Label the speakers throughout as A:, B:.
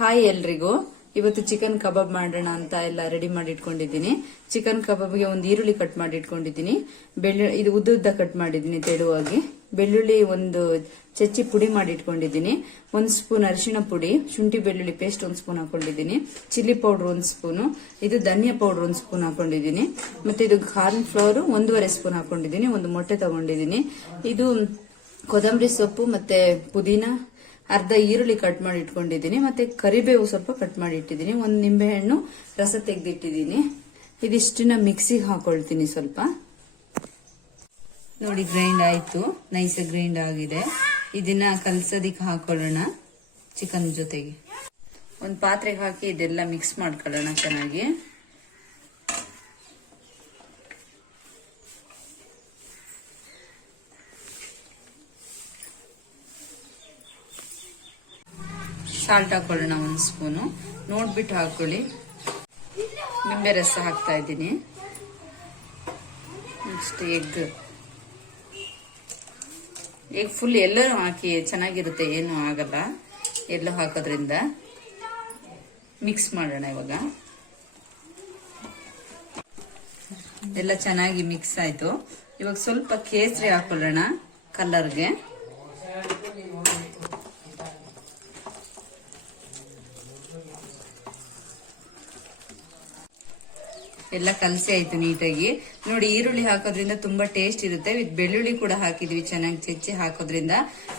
A: Hi ಎಲ್ರಿಗೂ. ಇವತ್ತು chicken ಕಬಾಬ್ ಮಾಡೋಣ ಅಂತ ಎಲ್ಲ ರೆಡಿ ಮಾಡಿ ಇಟ್ಕೊಂಡಿದ್ದೀನಿ ಚಿಕನ್ ಕಬಾಬ್ಗೆ ಒಂದು ಈರುಳ್ಳಿ ಕಟ್ ಮಾಡಿ ಇಟ್ಕೊಂಡಿದ್ದೀನಿ ಬೆಳ್ಳುಳ್ಳಿ ಇದು ಉದ್ದ ಉದ್ದ ಕಟ್ ಮಾಡಿದ್ದೀನಿ ತೆಳುವಾಗಿ. ಬೆಳ್ಳುಳ್ಳಿ ಒಂದು ಚಚ್ಚಿ ಪುಡಿ ಮಾಡಿ ಇಟ್ಕೊಂಡಿದ್ದೀನಿ ಒಂದು ಸ್ಪೂನ್ ಅರಿಶಿಣ ಪುಡಿ, ಶುಂಠಿ ಬೆಳ್ಳುಳ್ಳಿ ಪೇಸ್ಟ್ ಒಂದು ಸ್ಪೂನ್ ಹಾಕೊಂಡಿದ್ದೀನಿ. ಚಿಲ್ಲಿ ಪೌಡರ್ ಒಂದು ಸ್ಪೂನು, ಇದು ಧನಿಯಾ ಪೌಡರ್ ಒಂದು ಸ್ಪೂನ್ ಹಾಕೊಂಡಿದ್ದೀನಿ. ಮತ್ತೆ ಇದು ಕಾರ್ನ್ ಫ್ಲೋರ್ ಒಂದೂವರೆ ಸ್ಪೂನ್ ಹಾಕೊಂಡಿದ್ದೀನಿ. ಒಂದು ಮೊಟ್ಟೆ ತಗೊಂಡಿದ್ದೀನಿ. ಇದು ಕೊತ್ತಂಬರಿ ಸೊಪ್ಪು ಮತ್ತೆ ಪುದೀನ ಅರ್ಧ ಈರುಳ್ಳಿ ಕಟ್ ಮಾಡಿ ಇಟ್ಕೊಂಡಿದ್ದೀನಿ, ಮತ್ತೆ ಕರಿಬೇವು ಸ್ವಲ್ಪ ಕಟ್ ಮಾಡಿ ಇಟ್ಟಿದ್ದೀನಿ. ಒಂದು ನಿಂಬೆಹಣ್ಣು ರಸ ತೆಗೆದಿಟ್ಟಿದ್ದೀನಿ. ಇದಿಷ್ಟನ್ನ ಮಿಕ್ಸಿಗೆ ಹಾಕೊಳ್ತೀನಿ ಸ್ವಲ್ಪ. ನೋಡಿ, ಗ್ರೈಂಡ್ ಆಯ್ತು. ನೈಸ್ ಗ್ರೈಂಡ್ ಆಗಿದೆ. ಇದನ್ನ ಕಲ್ಸೋದಿಕ್ಕೆ ಹಾಕೊಳ್ಳೋಣ ಚಿಕನ್ ಜೊತೆಗೆ. ಒಂದು ಪಾತ್ರೆಗೆ ಹಾಕಿ ಇದೆಲ್ಲ ಮಿಕ್ಸ್ ಮಾಡ್ಕೊಳ್ಳೋಣ ಚೆನ್ನಾಗಿ. ಸಾಲ್ಟ್ ಹಾಕೊಳ್ಳೋಣ ಒಂದು ಸ್ಪೂನು. ನೋಡ್ಬಿಟ್ಟು ಹಾಕೊಳ್ಳಿ. ನಿಂಬೆ ರಸ ಹಾಕ್ತಾ ಇದ್ದೀನಿ. Next egg. ಎಗ್ ಫುಲ್ ಎಲ್ಲರೂ ಹಾಕಿ ಚೆನ್ನಾಗಿರುತ್ತೆ. ಏನು ಆಗಲ್ಲ. ಎಲ್ಲೂ ಹಾಕೋದ್ರಿಂದ. ಮಿಕ್ಸ್ ಮಾಡೋಣ ಇವಾಗ. ಎಲ್ಲ ಚೆನ್ನಾಗಿ ಮಿಕ್ಸ್ ಆಯ್ತು. ಇವಾಗ ಸ್ವಲ್ಪ ಕೇಸರಿ ಹಾಕೊಳ್ಳೋಣ, ಕಲರ್ಗೆ. ಎಲ್ಲ ಕಲಸಿ ಆಯ್ತು ನೀಟಾಗಿ. ನೋಡಿ, ಈರುಳ್ಳಿ ಹಾಕೋದ್ರಿಂದ ತುಂಬಾ ಟೇಸ್ಟ್ ಇರುತ್ತೆ. ವಿತ್ ಬೆಳ್ಳುಳ್ಳಿ ಕೂಡ ಹಾಕಿದ್ವಿ ಚೆನ್ನಾಗಿ ಚೆಚ್ಚಿ ಹಾಕೋದ್ರಿಂದ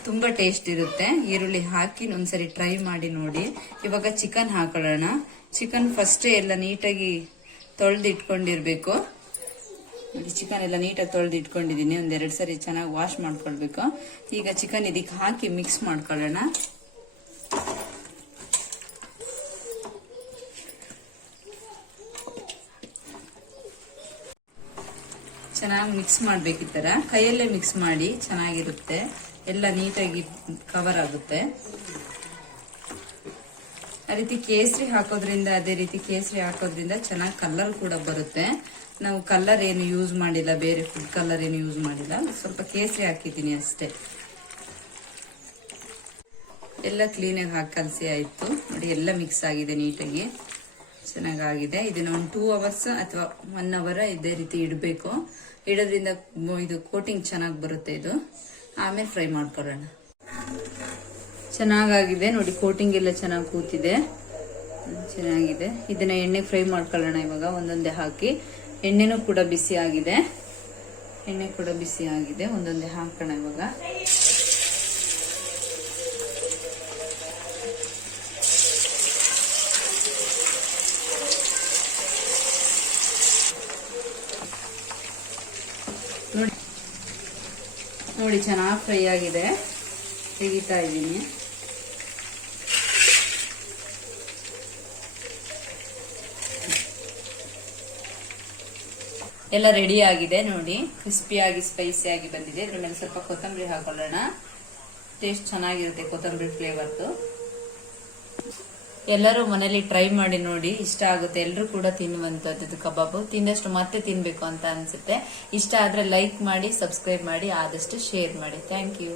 A: ತುಂಬಾ ಟೇಸ್ಟ್ ಇರುತ್ತೆ. ಈರುಳ್ಳಿ ಹಾಕಿ ಒಂದ್ಸರಿ ಟ್ರೈ ಮಾಡಿ ನೋಡಿ. ಇವಾಗ ಚಿಕನ್ ಹಾಕೊಳ್ಳೋಣ. ಚಿಕನ್ ಫಸ್ಟ್ ಎಲ್ಲ ನೀಟಾಗಿ ತೊಳೆದಿಟ್ಕೊಂಡಿರ್ಬೇಕು. ಚಿಕನ್ ಎಲ್ಲ ನೀಟಾಗಿ ತೊಳೆದು ಇಟ್ಕೊಂಡಿದ್ದೀನಿ ಒಂದೆರಡು ಸರಿ ಚೆನ್ನಾಗಿ ವಾಶ್ ಮಾಡ್ಕೊಳ್ಬೇಕು. ಈಗ ಚಿಕನ್ ಇದಕ್ಕೆ ಹಾಕಿ ಮಿಕ್ಸ್ ಮಾಡ್ಕೊಳ್ಳೋಣ. ಚೆನ್ನಾಗಿ ಮಿಕ್ಸ್ ಮಾಡ್ಬೇಕು ಈ ತರ. ಕೈಯಲ್ಲೇ ಮಿಕ್ಸ್ ಮಾಡಿ ಚೆನ್ನಾಗಿರುತ್ತೆ. ಎಲ್ಲ ನೀಟಾಗಿ ಕವರ್ ಆಗುತ್ತೆ. ಆ ರೀತಿ ಕೇಸರಿ ಹಾಕೋದ್ರಿಂದ, ಅದೇ ರೀತಿ ಕೇಸರಿ ಹಾಕೋದ್ರಿಂದ ಚೆನ್ನಾಗಿ ಕಲರ್ ಕೂಡ ಬರುತ್ತೆ. ನಾವು ಕಲರ್ ಏನು ಯೂಸ್ ಮಾಡಿಲ್ಲ, ಬೇರೆ ಫುಡ್ ಕಲರ್ ಏನು ಯೂಸ್ ಮಾಡಿಲ್ಲ. ಸ್ವಲ್ಪ ಕೇಸರಿ ಹಾಕಿದ್ದೀನಿ ಅಷ್ಟೇ. ಎಲ್ಲ ಕ್ಲೀನಾಗಿ ಹಾಕಿ ಕಲಸಿ ಆಯಿತು. ನೋಡಿ, ಎಲ್ಲ ಮಿಕ್ಸ್ ಆಗಿದೆ ನೀಟಾಗಿ. ಚೆನ್ನಾಗಾಗಿದೆ. ಇದನ್ನ ಒಂದು ಟೂ ಅವರ್ಸ್ ಅಥವಾ ಒನ್ ಅವರ್ ಇದೇ ರೀತಿ ಇಡಬೇಕು. ಇಡೋದ್ರಿಂದ ಇದು ಕೋಟಿಂಗ್ ಚೆನ್ನಾಗಿ ಬರುತ್ತೆ ಇದು. ಆಮೇಲೆ ಫ್ರೈ ಮಾಡ್ಕೊಳ್ಳೋಣ. ಚೆನ್ನಾಗಾಗಿದೆ. ನೋಡಿ ಕೋಟಿಂಗ್ ಎಲ್ಲ ಚೆನ್ನಾಗಿ ಕೂತಿದೆ. ಚೆನ್ನಾಗಿದೆ. ಇದನ್ನ ಎಣ್ಣೆ ಫ್ರೈ ಮಾಡ್ಕೊಳ್ಳೋಣ ಇವಾಗ. ಒಂದೊಂದೇ ಹಾಕಿ. ಎಣ್ಣೆನೂ ಕೂಡ ಬಿಸಿ ಆಗಿದೆ. ಎಣ್ಣೆ ಕೂಡ ಬಿಸಿ ಆಗಿದೆ. ಒಂದೊಂದೇ ಹಾಕೋಣ ಇವಾಗ. ನೋಡಿ. ನೋಡಿ, ಚೆನ್ನಾಗಿ ಫ್ರೈ ಆಗಿದೆ. ತೆಗಿತಾ ಇದ್ದೀನಿ. ಎಲ್ಲ ರೆಡಿ ಆಗಿದೆ ನೋಡಿ. ಕ್ರಿಸ್ಪಿಯಾಗಿ ಸ್ಪೈಸಿಯಾಗಿ ಬಂದಿದೆ. ಇದ್ರ ಮೇಲೆ ಸ್ವಲ್ಪ ಕೊತ್ತಂಬರಿ ಹಾಕೊಳ್ಳೋಣ. ಟೇಸ್ಟ್ ಚೆನ್ನಾಗಿರುತ್ತೆ ಕೊತ್ತಂಬರಿ ಫ್ಲೇವರ್ದು ಎಲ್ಲರೂ ಮನೇಲಿ ಟ್ರೈ ಮಾಡಿ ನೋಡಿ, ಇಷ್ಟ ಆಗುತ್ತೆ. ಎಲ್ಲರೂ ಕೂಡ ತಿನ್ನುವಂಥದ್ದು ಕಬಾಬು. ತಿಂದಷ್ಟು ಮತ್ತೆ ತಿನ್ಬೇಕು ಅಂತ ಅನ್ಸುತ್ತೆ. ಇಷ್ಟ ಆದ್ರೆ ಲೈಕ್ ಮಾಡಿ ಸಬ್ಸ್ಕ್ರೈಬ್ ಮಾಡಿ, ಆದಷ್ಟು ಶೇರ್ ಮಾಡಿ. Thank you